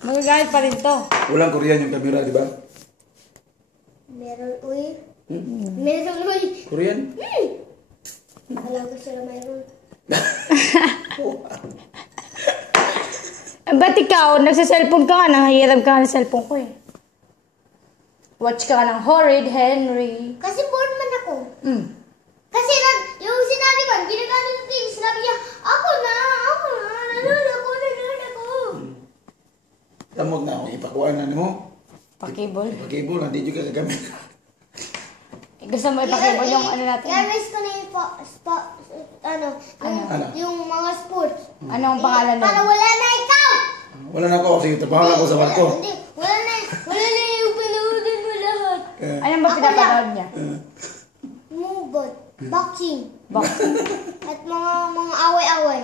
Magagalit pa rin to. Walang Korean yung camera, di ba? Meron, uy. Meron, uy. Korean? Alam ko sila meron. Ba't ikaw, nagsa-cellphone ka nga, nangahiram ka nga ng cellphone ko eh. Watch ka ng Horrid Henry. Kasi bored man ako. Mm. Kasi yung sinabi man, ginagamit ng TV, sinabi niya, ako na, nanood ako. Tamog na akong ipakuha na mo. Pakibol. Ipakibol, hindi juga gagamit. Gusto mo ipakibol yung ano natin? I-erase ko na yung yung mga sports. Anong pangalan nun? Para wala na ikaw! Wala na ako, sige, tapahan ako sa barko. Hindi, wala na yung panoodin mo lahat. Anong ba Ako pinapanood niya? Mugod, boxing, Boxing. at mga away-away.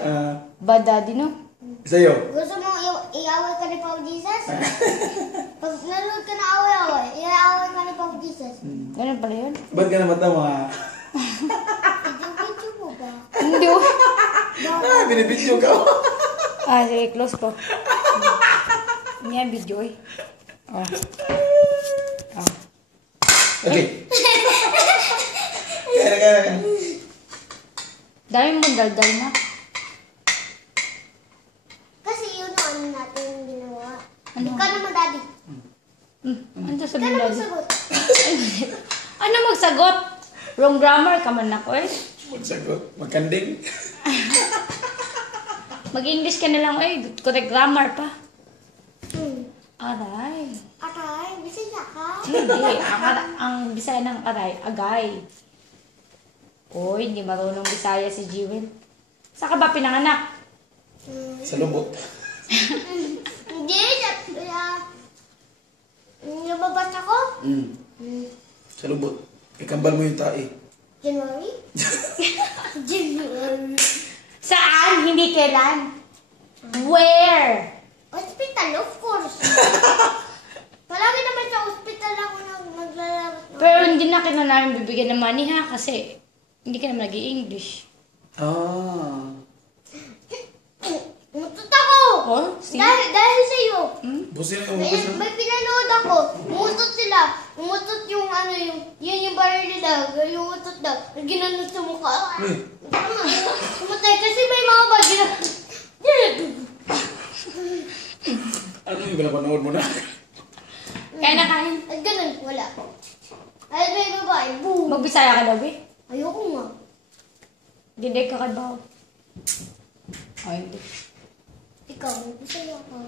Bad daddy, no? Sa'yo? Gusto mo i-away ka ni Pao Jesus? Pag nanood ka na away-away, i-away ka ni Pao Jesus. Ganun pala yun? Ba't ka naman tama? Video mo ba? Hindi oh. Binibidyo ka. Sige, close ko. Hindi yan video eh. Oh. Okay. Kaya. Dami mong daldal na. Kasi yun ang ano natin ginawa. Ikaw naman, Daddy. Ano Ikaw sabihin naman daddy? sagot. Ano magsagot? Wrong grammar ka man ako eh. Magsagot. Magkanding. Mag-English ka na lang eh. Correct grammar pa. Aray. Atay, bisaya ka. Hindi. Ang Bisaya ng aray, agay. Uy, hindi marunong Bisaya si Jewel. Saan ka ba pinanganak? Sa lubot. Hindi, nababas ako. Sa lubot. Ikambal mo yung tae. January? January. Saan? Hindi kailan? Where? Hospital, of course. Palagi naman sa hospital ako naglalabas. Pero hindi na kita namin bibigyan ng money ha kasi hindi ka naman nag-i-English. Umutot ako! Oh? See? Dahil sa iyo. Busin na May, yung may pinanood ako. Umutot sila. Umutot yung yung baril nila. Yung utot daw. Ginanot sa mukha. Umatay kasi may mga bagay. Ano yung pinapanood mo na? Kaya na kain. At ganun, wala. Ay, may babae. Boom! Magbisaya ka daw, eh? Ayoko nga. Dinday ka kadbaw. Ay, hindi. Ikaw, magbisaya ka.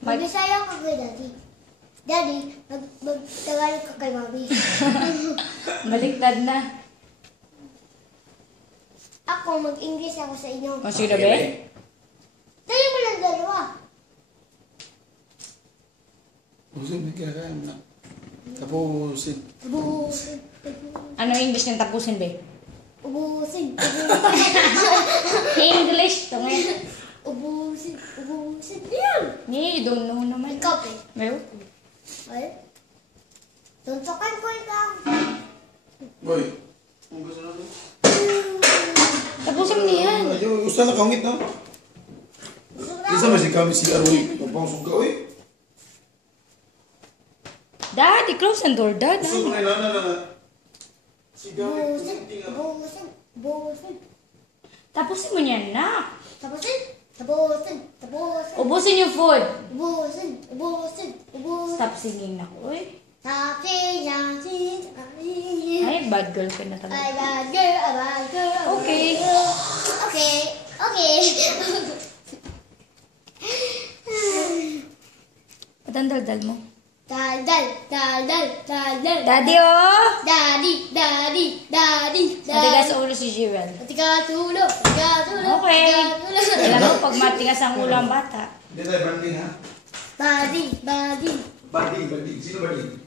Magbisaya ka kay Daddy. Daddy, magtagalog ka kay Mami. Baliktad na. Ako, mag-English ako sa inyo. O, sige na, be? Tayo mo lang dalawa. Busin na kinakain na. Tapusin. Ubusin. Ano English ng tapusin, be? Ubusin. English, to ngayon. Ubusin. Ubusin. Yan! You don't know naman. Ikaw, pe. Meron? Ay? Tuntukan ko ikaw. Boy. Ang gusto na Tapusin mo na yan. Ayaw, gusto na kangit na. Isa masih kami si Arwi. Papangsog ka, uy. Daddy, close the door, Dad. Gusto ko na ilana na. Si Gawin. Ubusin. Ubusin. Ubusin. Tapusin mo niyan na. Tapusin. Tapusin. Tapusin. Ubusin yung food. Ubusin. Ubusin. Ubusin. Stop singing na ko, eh. Sabi niya, Ay, bad girl ka na talaga. I bad girl, I bad girl. Okay. Okay. Okay. Ba't ang daldal mo? Daldal, daldal, daldal. Daddy, oh! Daddy, daddy, daddy, Matigas sa ulo si Jewel. Matigas ulo, matigas ulo, Okay. matigas ulo. Alam mo, pag matigas ang ulo ang bata. Hindi tayo banding, ha? Badi, badi. Banding. Sino banding?